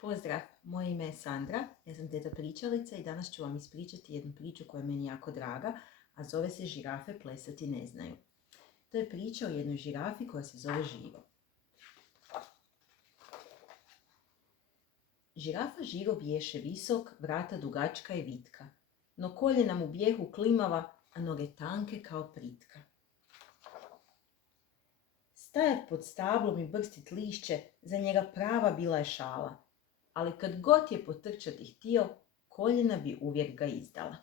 Pozdrav, moje ime je Sandra, ja sam teta pričalica i danas ću vam ispričati jednu priču koja je meni jako draga, a zove se Žirafe plesati ne znaju. To je priča o jednoj žirafi koja se zove Žiro. Žirafa Žiro biješe visok, vrata dugačka i vitka, no koljena mu bijehu klimava, a noge tanke kao pritka. Stajat pod stablom i brstit lišće, za njega prava bila je šala, ali kad god je potrčati htio, koljena bi uvijek ga izdala.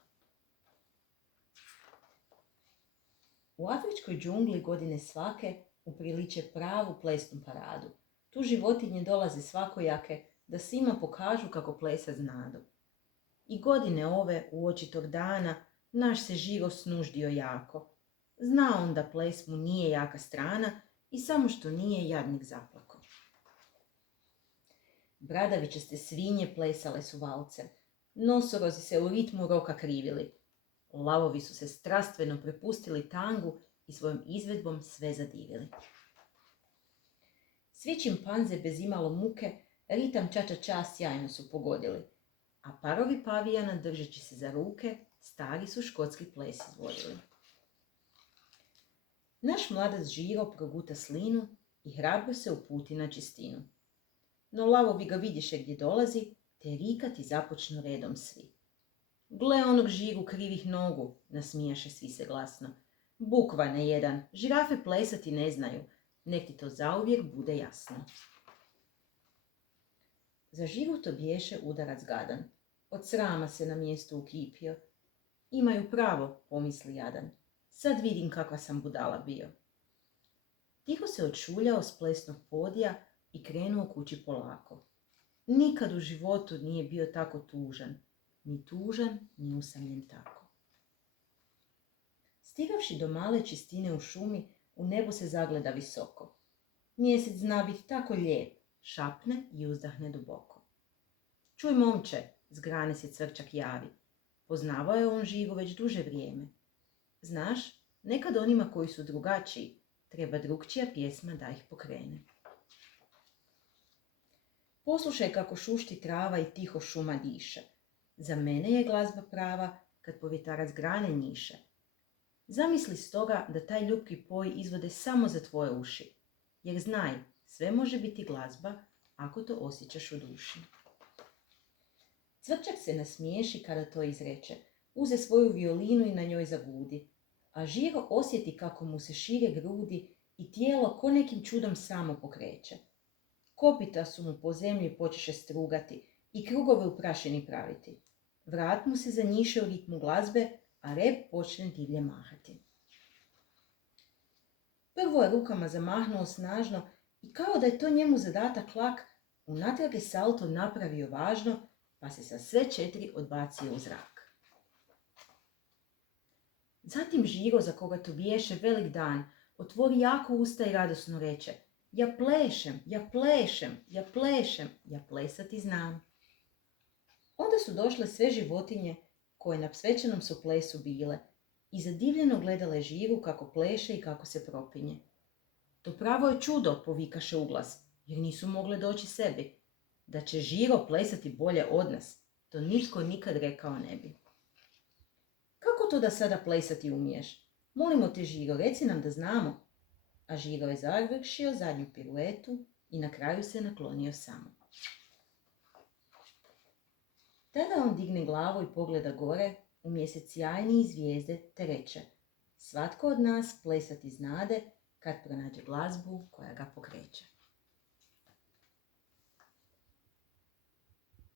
U afričkoj džungli godine svake upriliče pravu plesnu paradu. Tu životinje dolaze svakojake da svima pokažu kako plesat znadu. I godine ove uoči tog dana naš se Žiro snuždio jako. Zna on da ples mu nije jaka strana i samo što nije jadnik zaplako. Bradavičaste svinje plesale su valce, nosorozi se u ritmu roka krivili, lavovi su se strastveno prepustili tangu i svojom izvedbom sve zadivili. Svi čimpanze bez imalo muke ritam ča-ča-ča sjajno su pogodili, a parovi pavijana držeći se za ruke stari su škotski ples izvodili. Naš mladac Žiro proguta slinu i hrabro se uputi na čistinu. No lavovi ga vidješe gdje dolazi, te rikati započnu redom svi. Gle onog Žiru krivih nogu, nasmijaše svi se glasno. Bukvane jedan, žirafe plesati ne znaju, nek ti to zauvijek bude jasno. Za Žiru to biješe udarac gadan, od srama se na mjestu ukipio. Imaju pravo, pomisli jadan, sad vidim kakva sam budala bio. Tiho se odšuljao s plesnog podija i krenuo kući polako. Nikad u životu nije bio tako tužan, ni usamljen tako. Stigavši do male čistine u šumi, u nebo se zagleda visoko. Mjesec zna biti tako lijep, šapne i uzdahne duboko. Čuj momče, s grane se cvrčak javi. Poznavao je on Žiru već duže vrijeme. Znaš, nekad onima koji su drugačiji, treba drukčija pjesma da ih pokrene. Poslušaj kako šušti trava i tiho šuma diše. Za mene je glazba prava kad povjetarac grane njiše. Zamisli stoga da taj ljubki poj izvode samo za tvoje uši. Jer znaj, sve može biti glazba ako to osjećaš u duši. Cvrčak se nasmiješi kada to izreče. Uze svoju violinu i na njoj zagudi. A Žiro osjeti kako mu se šire grudi i tijelo ko nekim čudom samo pokreće. Kopita su mu po zemlji počeše strugati i krugove u prašini praviti. Vrat mu se zanjiše u ritmu glazbe, a rep počne divlje mahati. Prvo je rukama zamahnuo snažno i kao da je to njemu zadatak lak, unatrag je salto napravio važno, pa se sa sve 4 odbacio u zrak. Zatim Žiro, za koga to biješe velik dan, otvori jako usta i radosno reče: ja plešem, ja plešem, ja plešem, ja plesati znam. Onda su došle sve životinje koje na svečanom su plesu bile i zadivljeno gledale Žiru kako pleše i kako se propinje. To pravo je čudo, povikaše uglas, jer nisu mogle doći sebi. Da će Žiro plesati bolje od nas, to nitko nikad rekao ne bi. Kako to da sada plesati umiješ? Molimo te Žiro, reci nam da znamo. A Žiro je završio zadnju piruetu i na kraju se naklonio samo. Tada on digne glavu i pogleda gore u mjesec sjajni i zvijezde te reče: svatko od nas plesati znade kad pronađe glazbu koja ga pokreće.